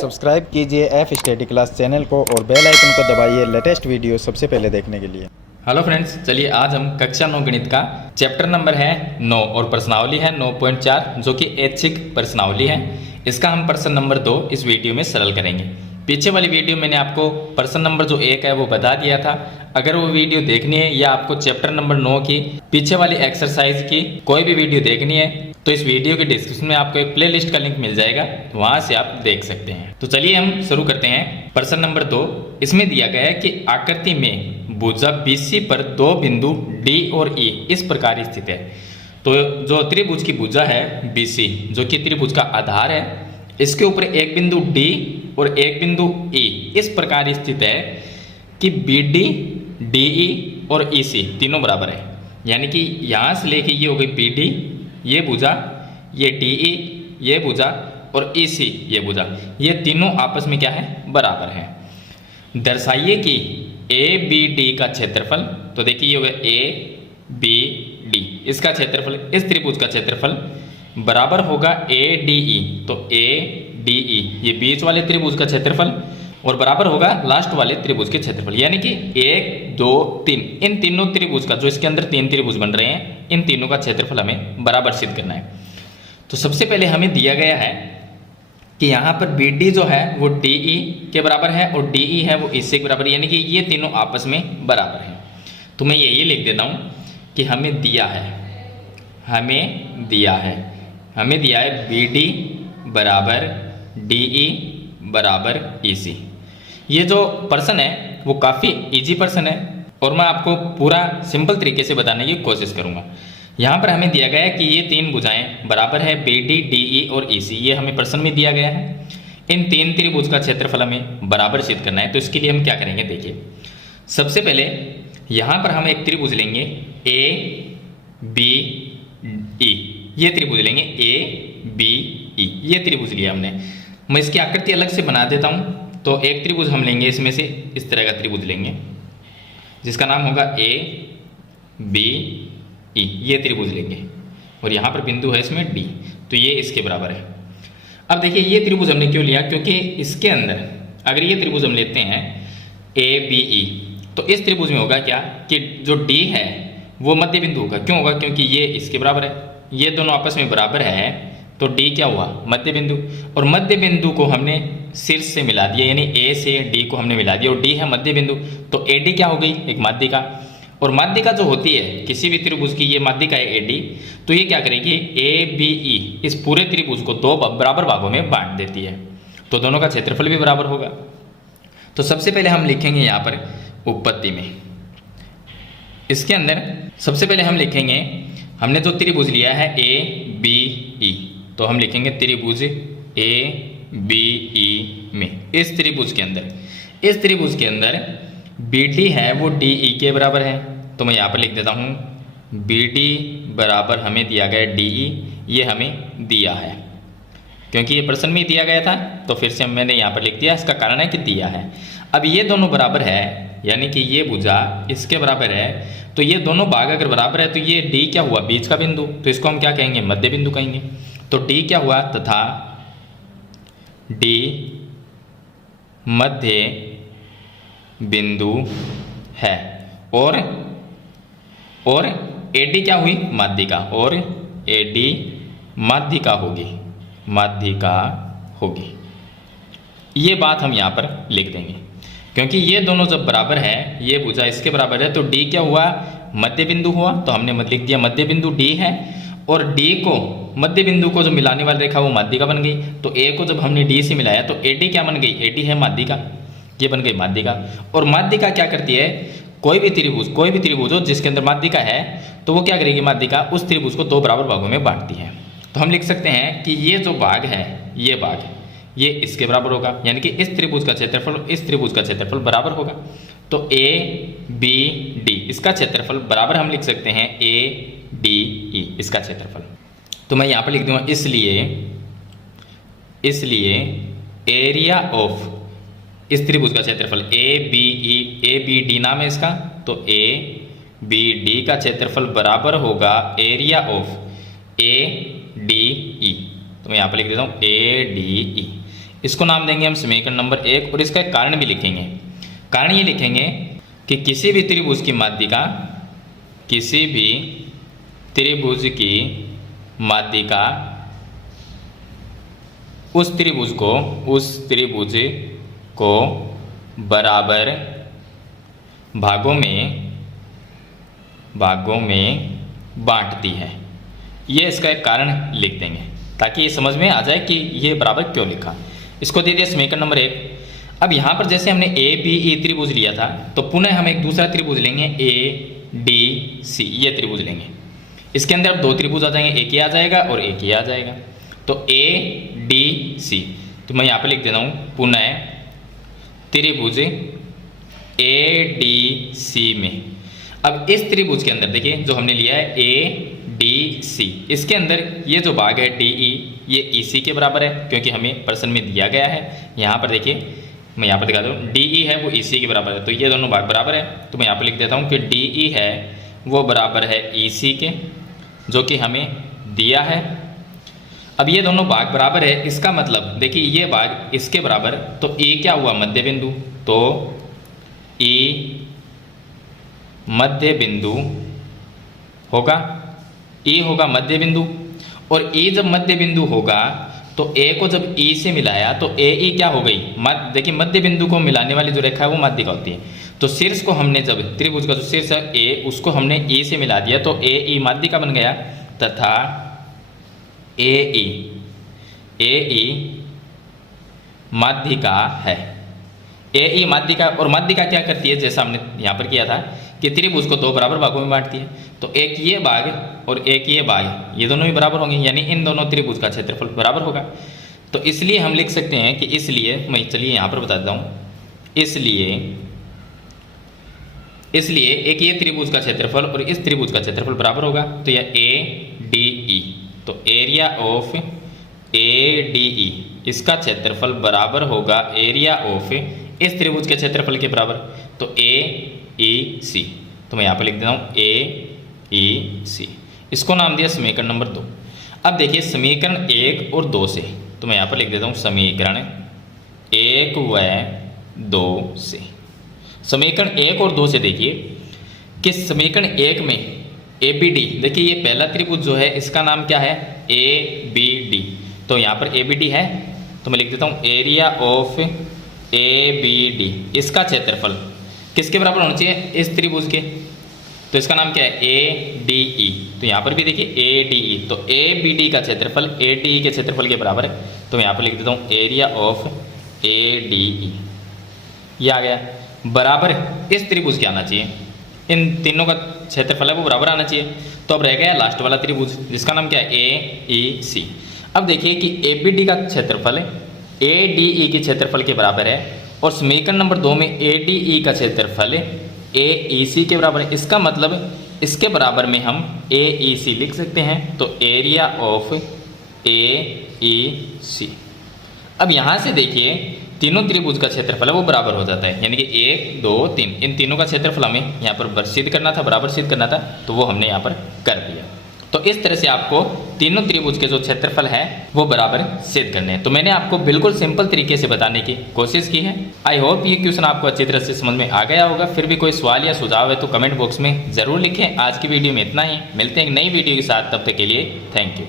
Subscribe कीजिए F study class channel को और बेल आइकन को दबाइए लेटेस्ट वीडियो सबसे पहले देखने के लिए। हेलो फ्रेंड्स, चलिए आज हम कक्षा 9 गणित का चैप्टर नंबर है 9 और प्रश्नावली है 9.4 जो कि ऐच्छिक प्रश्नावली है। इसका हम प्रश्न नंबर 2 इस वीडियो में सरल करेंगे। पीछे वाली वीडियो मैंने आपको प्रश्न नंबर जो 1 है वो बता दिया था। अगर वो वीडियो देखनी है या आपको चैप्टर नंबर 9 की पीछे वाली एक्सरसाइज की कोई भी वीडियो देखनी है तो इस वीडियो के डिस्क्रिप्शन में आपको एक प्लेलिस्ट का लिंक मिल जाएगा, वहां से आप देख सकते हैं। तो चलिए हम शुरू करते हैं। प्रश्न नंबर 2 इसमें दिया गया है कि आकृति में भुजा BC पर दो बिंदु D और E इस प्रकार स्थित है। तो जो त्रिभुज की भुजा है BC जो कि त्रिभुज का आधार है, इसके ऊपर एक बिंदु D और एक बिंदु E इस प्रकार स्थित है कि BD, DE और EC तीनों बराबर है। यानी कि यहाँ से लेके ये हो गई BD, ये भुजा, ये DE, ये भुजा और EC ये भुजा, ये तीनों आपस में क्या है, बराबर है। दर्शाइए कि ABD का क्षेत्रफल, तो देखिए ये हो गया ABD, इसका क्षेत्रफल, इस त्रिभुज का क्षेत्रफल बराबर होगा ADE, तो ADE ये बीच वाले त्रिभुज का क्षेत्रफल और बराबर होगा लास्ट वाले त्रिभुज के क्षेत्रफल। यानी कि 1, 2, 3 इन तीनों त्रिभुज का, जो इसके अंदर 3 त्रिभुज बन रहे हैं, इन तीनों का क्षेत्रफल हमें बराबर सिद्ध करना है। तो सबसे पहले हमें दिया गया है कि यहाँ पर BD जो है वो DE के बराबर है और DE है वो EC के बराबर है, यानी कि ये तीनों आपस में बराबर हैं। तो मैं यही लिख देता हूँ कि हमें दिया है BD बराबर DE बराबर EC। ये जो प्रश्न है वो काफ़ी इजी प्रश्न है और मैं आपको पूरा सिंपल तरीके से बताने की कोशिश करूँगा। यहाँ पर हमें दिया गया है कि ये तीन भुजाएं बराबर है BD, DE और EC, ये हमें प्रश्न में दिया गया है। इन तीन त्रिभुज का क्षेत्रफल हमें बराबर सिद्ध करना है। तो इसके लिए हम क्या करेंगे, देखिए सबसे पहले यहाँ पर हम एक त्रिभुज लेंगे ABE, ये त्रिभुज लेंगे ABE, ये त्रिभुज लिया हमने। मैं इसकी आकृति अलग से बना देता हूँ। तो एक त्रिभुज हम लेंगे, इसमें से इस तरह का त्रिभुज लेंगे जिसका नाम होगा ABE, ये त्रिभुज लेंगे और यहाँ पर बिंदु है इसमें D, तो ये इसके बराबर है। अब देखिए ये त्रिभुज हमने क्यों लिया, क्योंकि इसके अंदर अगर ये त्रिभुज हम लेते हैं ABE तो इस त्रिभुज में होगा क्या कि जो D है वो मध्य बिंदु होगा। क्यों होगा, क्योंकि ये इसके बराबर है, ये दोनों आपस में बराबर है, तो D क्या हुआ, मध्य बिंदु। और मध्य बिंदु को हमने शीर्ष से मिला दिया, यानी A से D को हमने मिला दिया और D है मध्य बिंदु, तो AD क्या हो गई, एक माध्यिका। और माध्यिका जो होती है किसी भी त्रिभुज की, ये माध्यिका है AD, तो ये क्या करेगी, ABE इस पूरे त्रिभुज को दो बराबर भागों में बांट देती है, तो दोनों का क्षेत्रफल भी बराबर होगा। तो सबसे पहले हम लिखेंगे यहाँ पर उत्पत्ति में, इसके अंदर सबसे पहले हम लिखेंगे, हमने जो त्रिभुज लिया है ABE, तो हम लिखेंगे त्रिभुज ABE में, इस त्रिभुज के अंदर BD है वो DE के बराबर है। तो मैं यहाँ पर लिख देता हूँ BD बराबर हमें दिया गया DE, ये हमें दिया है क्योंकि ये प्रश्न में दिया गया था, तो फिर से मैंने यहाँ पर लिख दिया, इसका कारण है कि दिया है। अब ये दोनों बराबर है, यानी कि ये भुजा इसके बराबर है, तो ये दोनों भाग अगर बराबर है तो ये D क्या हुआ, बीच का बिंदु, तो इसको हम क्या कहेंगे, मध्य बिंदु कहेंगे। तो D क्या हुआ, तथा D मध्य बिंदु है और AD क्या हुई, माध्यिका, और AD माध्यिका होगी। ये बात हम यहाँ पर लिख देंगे क्योंकि ये दोनों जब बराबर है, ये भुजा इसके बराबर है, तो D क्या हुआ, मध्य बिंदु हुआ, तो हमने लिख दिया मध्य बिंदु D है और D को, मध्य बिंदु को जो मिलाने वाली रेखा वो माध्यिका बन गई। तो A को जब हमने D से मिलाया तो AD क्या बन गई, AD है माध्यिका, ये बन गई माध्यिका। और माध्यिका क्या करती है, कोई भी त्रिभुज हो जिसके अंदर माध्यिका है तो वो क्या करेगी, माध्यिका उस त्रिभुज को दो बराबर भागों में बांटती है। तो हम लिख सकते हैं कि ये जो भाग है, ये भाग ये इसके बराबर होगा, यानी कि इस त्रिभुज का क्षेत्रफल बराबर होगा। तो ABD इसका क्षेत्रफल बराबर हम लिख सकते हैं ADE इसका क्षेत्रफल। तो मैं यहाँ पर लिख दूंगा इसलिए एरिया ऑफ इस त्रिभुज का क्षेत्रफल ABD नाम है इसका, तो ABD का क्षेत्रफल बराबर होगा एरिया ऑफ ADE। तो मैं यहाँ पर लिख देता हूँ ADE। इसको नाम देंगे हम समीकरण नंबर 1 और इसका एक कारण भी लिखेंगे। कारण ये लिखेंगे कि किसी भी त्रिभुज की माध्यिका, किसी भी त्रिभुज की माध्यिका उस त्रिभुज को बराबर भागों में बांटती है। ये इसका एक कारण लिख देंगे ताकि ये समझ में आ जाए कि ये बराबर क्यों लिखा। इसको दे दिया समीकरण नंबर 1। अब यहाँ पर जैसे हमने ए बी ई त्रिभुज लिया था तो पुनः हम एक दूसरा त्रिभुज लेंगे ए डी सी, ये त्रिभुज लेंगे। इसके अंदर अब 2 त्रिभुज आ जाएंगे, एक ये आ जाएगा और एक ये आ जाएगा। तो ए डी सी, तो मैं यहाँ पर लिख देता हूँ पुनः त्रिभुज ए डी सी में। अब इस त्रिभुज के अंदर देखिए जो हमने लिया है ए डी सी, इसके अंदर ये जो भाग है डी ई, ये ई सी के बराबर है क्योंकि हमें प्रश्न में दिया गया है। यहाँ पर देखिए मैं यहाँ पर दिखा दूँ, डी ई है वो ई सी के बराबर है, तो ये दोनों भाग बराबर है। तो मैं यहाँ पर लिख देता हूँ कि डी ई है वो बराबर है ई सी के, जो कि हमें दिया है। अब ये दोनों भाग बराबर है, इसका मतलब देखिए ये भाग इसके बराबर, तो ए क्या हुआ मध्य बिंदु, तो ई मध्य बिंदु होगा, ई होगा मध्य बिंदु। और ई जब मध्य बिंदु होगा तो ए को जब ई से मिलाया तो ए ई क्या हो गई, देखिए मध्य बिंदु को मिलाने वाली जो रेखा है वो माध्यिका होती है। तो शीर्ष को हमने जब त्रिभुज का जो शीर्ष है ए, उसको हमने ई से मिला दिया तो ए ई माध्यिका बन गया, तथा ए ई माध्यिका है। ए ई माध्यिका, और माध्यिका क्या करती है, जैसा हमने यहाँ पर किया था कि त्रिभुज को 2 बराबर भागों में बांटती है। तो एक ये भाग और एक ये भाग, ये दोनों भी बराबर होंगे, यानी इन दोनों त्रिभुज का क्षेत्रफल बराबर होगा। तो इसलिए हम लिख सकते हैं कि इसलिए, मैं चलिए यहाँ पर बता देता हूँ, इसलिए एक ये त्रिभुज का क्षेत्रफल और इस त्रिभुज का क्षेत्रफल बराबर होगा। तो यह ए डी ई, तो area of A D E, इसका क्षेत्रफल बराबर होगा एरिया ऑफ इस त्रिभुज के क्षेत्रफल के बराबर, तो ए ई सी। तो मैं यहाँ पर लिख देता हूँ ए ई सी, इसको नाम दिया समीकरण नंबर 2। अब देखिए समीकरण 1 और 2 से, तो मैं यहाँ पर लिख देता हूँ समीकरण 1 व 2 से। समीकरण 1 और 2 से देखिए कि समीकरण 1 में ए बी डी, देखिए ये पहला त्रिभुज जो है इसका नाम क्या है, ए बी डी। तो यहाँ पर ए बी डी है, तो मैं लिख देता हूँ area of A B D, इसका क्षेत्रफल किसके बराबर होना चाहिए, इस त्रिभुज के। तो इसका नाम क्या है, ए डी ई। तो यहाँ पर भी देखिए ए डी ई, तो ए बी डी का क्षेत्रफल ए डी ई के क्षेत्रफल के बराबर है। तो मैं यहाँ पर लिख देता हूँ area of A D E, ये आ गया बराबर इस त्रिभुज के आना चाहिए, इन तीनों का क्षेत्रफल है वो बराबर आना चाहिए। तो अब रह गया लास्ट वाला त्रिभुज जिसका नाम क्या है, ए ई सी। अब देखिए कि ए बी डी का क्षेत्रफल ए डी ई के क्षेत्रफल के बराबर है, और समीकरण नंबर 2 में ए डी ई का क्षेत्रफल ए ई सी के बराबर है। इसका मतलब इसके बराबर में हम ए ई सी लिख सकते हैं, तो एरिया ऑफ ए ई सी। अब यहाँ से देखिए तीनों त्रिभुज का क्षेत्रफल है वो बराबर हो जाता है, यानी कि 1 2 3 इन तीनों का क्षेत्रफल हमें यहाँ पर सिद्ध करना था, बराबर सिद्ध करना था, तो वो हमने यहाँ पर कर दिया। तो इस तरह से आपको तीनों त्रिभुज के जो क्षेत्रफल है वो बराबर सिद्ध करने हैं। तो मैंने आपको बिल्कुल सिंपल तरीके से बताने की कोशिश की है। आई होप ये क्वेश्चन आपको अच्छी तरह से समझ में आ गया होगा। फिर भी कोई सवाल या सुझाव है तो कमेंट बॉक्स में ज़रूर लिखें। आज की वीडियो में इतना ही, मिलते हैं एक नई वीडियो के साथ, तब तक के लिए थैंक यू।